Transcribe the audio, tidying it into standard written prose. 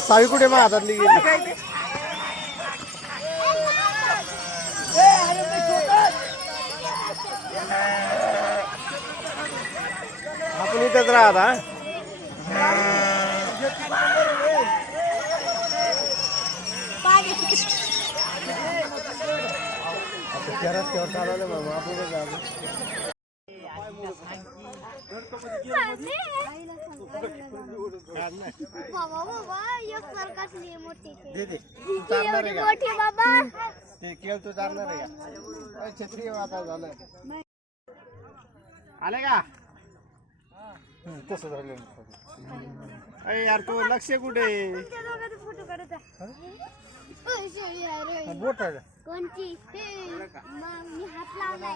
सावी कुठे मग हातातली गेली? आपण इथंच राहत हा. रस्त्यावर चालवलं बाबा आपण ते केळ तू चालणार आहे का? छत्री आता झालं आले का? तसं झालं. अरे यार तू लक्ष कुठे? बोट आहे कोणती? हात लावलाय